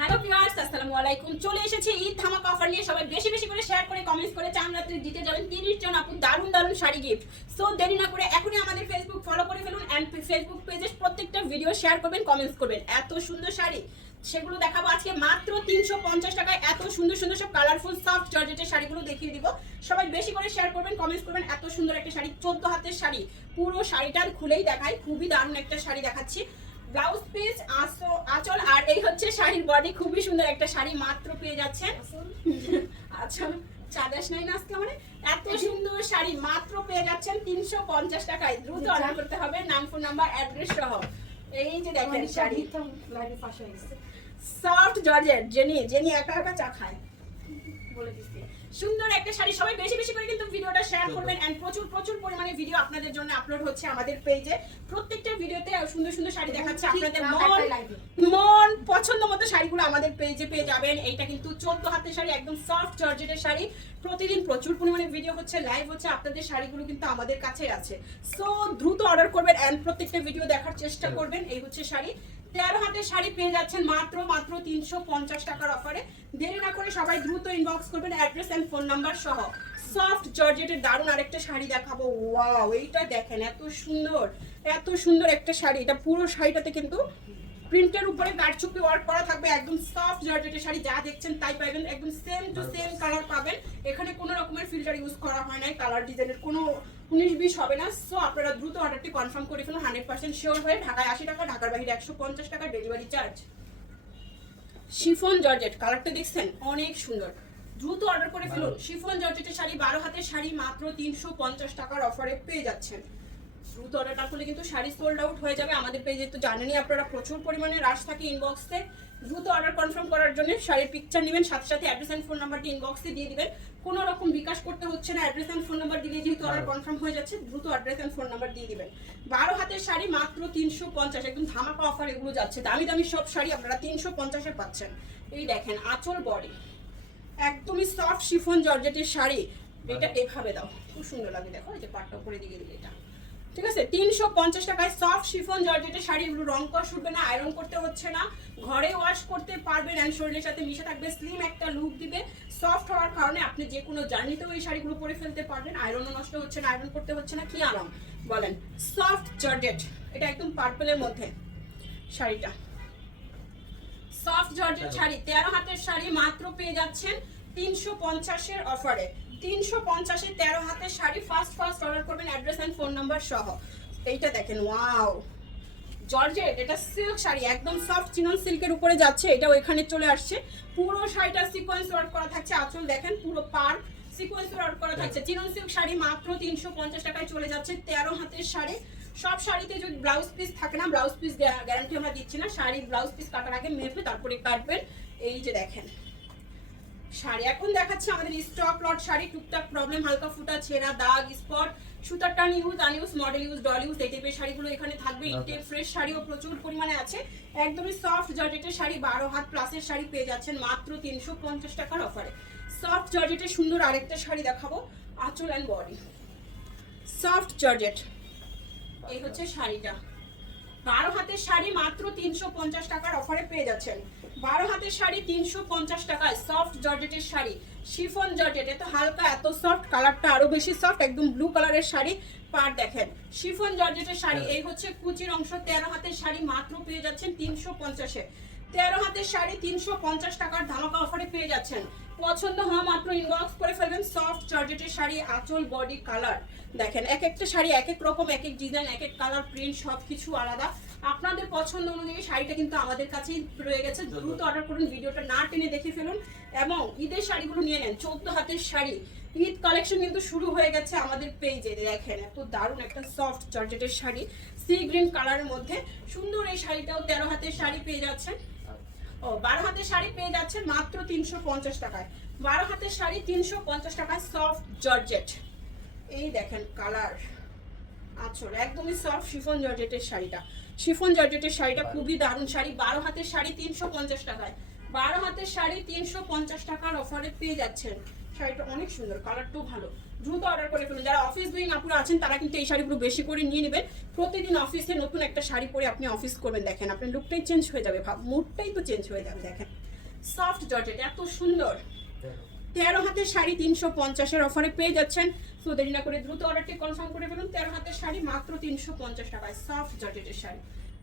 Hello viewers, আসসালামু আলাইকুম। চলে এসেছে ঈদ ধামাকা অফার নিয়ে। সবাই বেশি বেশি করে শেয়ার করে কমেন্টস করে চান রাত্রে দিতে যাবেন 30 জন আপু দারুণ দারুণ শাড়ি গিফট। সো দেরি না করে এখনই আমাদের ফেসবুক ফলো করে ফেলুন এন্ড ফেসবুক পেজে প্রত্যেকটা ভিডিও শেয়ার করবেন, কমেন্টস করবেন। এত সুন্দর শাড়ি সেগুলো দেখাবো আজকে মাত্র 350 টাকায়। এত সুন্দর সুন্দর সব কালারফুল সফট জর্জেটের শাড়িগুলো দেখিয়ে দিব। সবাই বেশি করে শেয়ার করবেন, কমেন্টস করবেন। এত সুন্দর একটা শাড়ি, 14 হাতের শাড়ি। পুরো শাড়িটার খুলেই দেখাই, খুবই দারুণ একটা শাড়ি দেখাচ্ছি। ব্লাউজ পিস আঁচল আর এই হচ্ছে শাড়ির বডি। খুবই সুন্দর একটা শাড়ি মাত্র পেয়ে যাচ্ছেন। আঁচল চাঁদাস নাই না আজকে মানে এত সুন্দর শাড়ি মাত্র পেয়ে যাচ্ছেন 350 টাকায়। দ্রুত অর্ডার করতে হবে, নাম ফোন নাম্বার অ্যাড্রেস সহ। এই যে দেখেন শাড়ি সফট জর্জেট, জেনি একা একা চা খায় বলে দিচ্ছি। সুন্দর একটা শাড়ি। সবাই বেশি বেশি করে কিন্তু ভিডিওটা শেয়ার করবেন এন্ড প্রচুর প্রচুর পরিমাণে ভিডিও আপনাদের জন্য আপলোড হচ্ছে আমাদের পেজে। প্রত্যেকটা ভিডিওতে সুন্দর সুন্দর শাড়ি দেখাচ্ছে। আপনাদের মন পছন্দ মতো শাড়িগুলো আমাদের পেজে পেয়ে যাবেন। এইটা কিন্তু 14 হাতের শাড়ি, একদম সফট জর্জেটের শাড়ি। প্রতিদিন প্রচুর পরিমাণে ভিডিও হচ্ছে, লাইভ হচ্ছে। আপনাদের শাড়িগুলো কিন্তু আমাদের কাছে আছে। সো দ্রুত অর্ডার করবেন এন্ড প্রত্যেকটা ভিডিও দেখার চেষ্টা করবেন। এই হচ্ছে শাড়ি। 13 হাতের শাড়ি পেয়ে যাচ্ছেন মাত্র 350 টাকার অফারে। দেরি না করে সবাই দ্রুত ইনবক্স করবেন অ্যাড্রেস এন্ড ফোন নাম্বার সহ। সফট জর্জেটের দারুণ আরেকটা শাড়ি দেখাবো। ওয়াও, এইটা দেখেন এত সুন্দর একটা শাড়ি। এটা পুরো শাড়িটাতে কিন্তু প্রিন্টের উপরে কারচুপি ওয়ার্ক করা থাকবে। একদম সফট জর্জেটের শাড়ি, যা দেখছেন তাই পাবেন। একদম সেম টু সেম কালার পাবেন। এখানে কোনো রকমের ফিল্টার ইউজ করা হয় নাই। কালার ডিজাইনের কোনো 19-20 হবে না। সো আপনারা দ্রুত অর্ডারটি কনফার্ম করে ফেলুন 100% শিওর হয়ে। ঢাকায় 80 টাকা, ঢাকার বাইরে 150 টাকা ডেলিভারি চার্জ। শিফন জর্জেট কালারটা দেখছেন অনেক সুন্দর। দ্রুত অর্ডার করে ফেলুন। শিফন জর্জেটের শাড়ি 12 হাতের শাড়ি মাত্র 350 টাকার অফারে পেয়ে যাচ্ছেন। দ্রুত অর্ডার না করলে কিন্তু শাড়ি সোল্ড আউট হয়ে যাবে। আমাদের পেজে তো জানেনই আপনারা প্রচুর পরিমাণে রাশ থাকে ইনবক্সে। দ্রুত অর্ডার কনফার্ম করার জন্য শাড়ির পিকচার নেবেন, সাথে সাথে অ্যাড্রেস এন্ড ফোন নাম্বারটি ইনবক্সে দিয়ে দিবেন। কোনো রকম বিকাশ করতে হচ্ছে না, অ্যাড্রেস এন্ড ফোন নাম্বার দিলে যেহেতু অর্ডার কনফার্ম হয়ে যাচ্ছে। দ্রুত অ্যাড্রেস এন্ড ফোন নাম্বার দিয়ে দিবেন। 12 হাতের শাড়ি মাত্র 350, একদম ধামাকা অফার এগুলো যাচ্ছে। দামি দামি সব শাড়ি আপনারা 350-এ পাচ্ছেন। এই দেখেন আঁচল বডি, একদমই সফট শিফন জর্জেটের শাড়ি। এটা এভাবে দাও, খুব সুন্দর লাগে। দেখো এই যে পাটটা উপরে দিকে দিলে এটা ঠিক আছে। 350 টাকায় সফট শিফন জর্জেটের শাড়ি। এগুলো রং কষ উঠবে না, আয়রন করতে হচ্ছে না, ঘরে ওয়াশ করতে পারবেন এন্ড শরীরের সাথে মিশে থাকবে। স্লিম একটা লুক দিবে। সফট হওয়ার কারণে আপনি যে কোনো জার্নিতেও এই শাড়িগুলো পরে ফেলতে পারবেন। আয়রনও নষ্ট হচ্ছে না, আয়রন করতে হচ্ছে না। কি আরাম বলেন। সফট জর্জেট, এটা একদম পার্পলের মধ্যে শাড়িটা। সফট জর্জেট শাড়ি 13 হাতের শাড়ি মাত্র পেয়ে যাচ্ছেন 350-এর অফারে। 350-এ 13 হাতের শাড়ি। ফার্স্ট অর্ডার করবেন অ্যাড্রেস এন্ড ফোন নাম্বার সহ। এইটা দেখেন ওয়াও জর্জেট, এটা সিল্ক শাড়ি, একদম সফট চিনন সিল্কের উপরে যাচ্ছে। এটাও এখানে চলে আসছে। পুরো শাড়িটা সিকোয়েন্স ওয়ার্ক করা থাকছে। আঁচল দেখেন পুরো পার সিকোয়েন্স ওয়ার্ক করা থাকছে। চিনন সিল্ক শাড়ি মাত্র 350 টাকায় চলে যাচ্ছে। 13 হাতের শাড়ি। সব শাড়িতে যদি ব্লাউজ পিস থাকে না, ব্লাউজ পিস গ্যারান্টি আমরা দিচ্ছি না। শাড়ি ব্লাউজ পিস কাটার আগে মেপে তারপরে কাটবেন। এই যে দেখেন শাড়ি এখন দেখাচ্ছে আমাদের স্টক লট শাড়ি। টুকটাক প্রবলেম, হালকা ফুটা, ছেঁড়া, দাগ, স্পট, সুতার টান use, আনইউজ, model use, doll use, এই টাইপের শাড়িগুলো এখানে থাকবে। ইনটে ফ্রেশ শাড়িও প্রচুর পরিমাণে আছে। একদমই সফট জর্জেটের শাড়ি 12 হাত প্লাসের শাড়ি পেয়ে যাচ্ছেন মাত্র 350 টাকার অফারে। সফট জর্জেটের সুন্দর আরেকটা শাড়ি দেখাবো। আঁচল অ্যান্ড বডি সফট জর্জেট। এই হচ্ছে শাড়িটা। 12 হাতের শাড়ি মাত্র 350 টাকার অফারে পেয়ে যাচ্ছেন। 12 হাতের শাড়ি 350 টাকায়। সফট জর্জেটের শাড়ি, শিফন জর্জেট। এত হালকা, এত সফট, কালারটা আরো বেশি সফট। একদম ব্লু কালারের শাড়ি। পার দেখেন শিফন জর্জেটের শাড়ি। এই হচ্ছে কুচির অংশ। 13 হাতের শাড়ি মাত্র পেয়ে যাচ্ছেন 350-এ। 13 হাতের শাড়ি 350 টাকার ধামাকা অফারে পেয়ে যাচ্ছেন। পছন্দ হওয়া মাত্র ইনবক্স করে ফেলবেন। সফট জর্জেটের শাড়ি, আঁচল বডি কালার দেখেন। এক একটা শাড়ি এক এক রকম, এক এক ডিজাইন, এক এক কালার, প্রিন্ট সবকিছু আলাদা। আপনাদের পছন্দ অনুযায়ী শাড়িটা কিন্তু আমাদের কাছেই রয়ে গেছে। দ্রুত অর্ডার করুন, ভিডিওটা না টেনে দেখে ফেলুন এবং ঈদের শাড়িগুলো নিয়ে নেন। 14 হাতের শাড়ি, ঈদ কালেকশন কিন্তু শুরু হয়ে গেছে আমাদের পেজে। দেখেন এত দারুণ একটা সফট জর্জেটের শাড়ি, সি গ্রিন কালারের মধ্যে সুন্দর। এই শাড়িটাও 13 হাতের শাড়ি পেয়ে যাচ্ছেন। 12 হাতের শাড়ি পেয়ে যাচ্ছেন মাত্র 350 টাকায়। 12 হাতের শাড়ি 350 টাকায় সফট জর্জেট। এই দেখেন কালার, আঁচল একদমই সফট শিফন জর্জেটের শাড়িটা। শিফন জর্জেটের শাড়িটা খুবই দারুণ শাড়ি। 12 হাতের শাড়ি 350 টাকায়। 12 হাতের শাড়ি 350 টাকার অফারে পেয়ে যাচ্ছেন। শাড়িটা অনেক সুন্দর, কালারটাও ভালো। দ্রুত অর্ডার করে ফেলুন। যারা অফিস গোয়িং আপুরা আছেন তারা কিন্তু এই শাড়িগুলো বেশি করে নিয়ে নেবেন। প্রতিদিন অফিসে নতুন একটা শাড়ি পরে আপনি অফিস করবেন, দেখেন আপনার লুকটাই চেঞ্জ হয়ে যাবে, মুডটাই তো চেঞ্জ হয়ে যাবে। দেখেন সফট জর্জেট, এত সুন্দর। 13 হাতের শাড়ি 350-এর অফারে পেয়ে যাচ্ছেন। সো দেরি না করে দ্রুত অর্ডারটি কনফার্ম করে ফেলুন। 13 হাতের শাড়ি মাত্র 350 টাকায়, সফট জর্জেটের শাড়ি।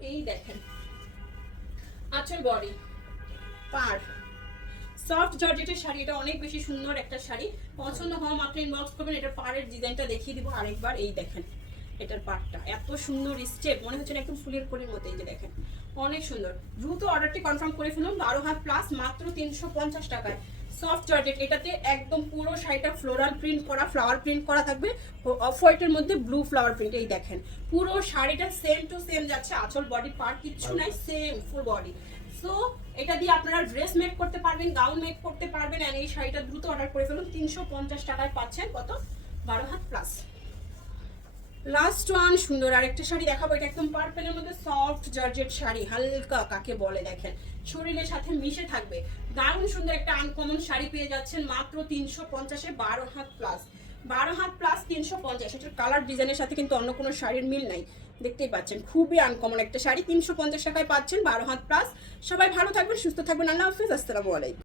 এই দেখেন আঁচল, বডি, পাড়, সফট জর্জেটের শাড়ি। এটা অনেক বেশি সুন্দর একটা শাড়ি। পছন্দ হওয়া মাত্র ইনবক্স করবেন। এটার পাড়ের ডিজাইনটা দেখিয়ে দিব আরেকবার। এই দেখেন এটার পাড়টা এত সুন্দর স্টেপ, মনে হচ্ছে না একদম ফুলের কলির মতো। এই যে দেখেন অনেক সুন্দর। দ্রুত অর্ডারটি কনফার্ম করে ফেলুন। 12 হাত প্লাস মাত্র 350 টাকায়, সফট জর্জেট। এটাতে একদম পুরো শাড়িটা ফ্লোরাল প্রিন্ট করা, ফ্লাওয়ার প্রিন্ট করা থাকবে, অফ হোয়াইটের মধ্যে ব্লু ফ্লাওয়ার প্রিন্ট। এই দেখেন পুরো শাড়িটা সেম টু সেম যাচ্ছে, আঁচল বডি পার্ট কিচ্ছু নাই, সেম ফুল বডি। সো এটা দিয়ে আপনারা ড্রেস মেক করতে পারবেন, গাউন মেক করতে পারবেন। আর এই শাড়িটা দ্রুত অর্ডার করে ফেলুন। 350 টাকায় পাচ্ছেন কত, 12 হাত প্লাস। লাস্ট ওয়ান সুন্দর আরেকটা শাড়ি দেখাবো। এটা একদম পার্পেলের মধ্যে সফট জর্জেট শাড়ি, হালকা কাকে বলে দেখেন, শরীরের সাথে মিশে থাকবে। দারুণ সুন্দর একটা আনকমন শাড়ি পেয়ে যাচ্ছেন মাত্র 350-এ, 12 হাত প্লাস। 12 had plus 350। এটার কালার ডিজাইনের সাথে কিন্তু অন্য কোনো শাড়ির মিল নাই, দেখতেই পাচ্ছেন খুবই আনকমন একটা শাড়ি। 350 টাকায় পাচ্ছেন 12 হাত প্লাস। সবাই ভালো থাকবেন, সুস্থ থাকবেন। আল্লাহ হাফিজ, আসসালামু আলাইকুম।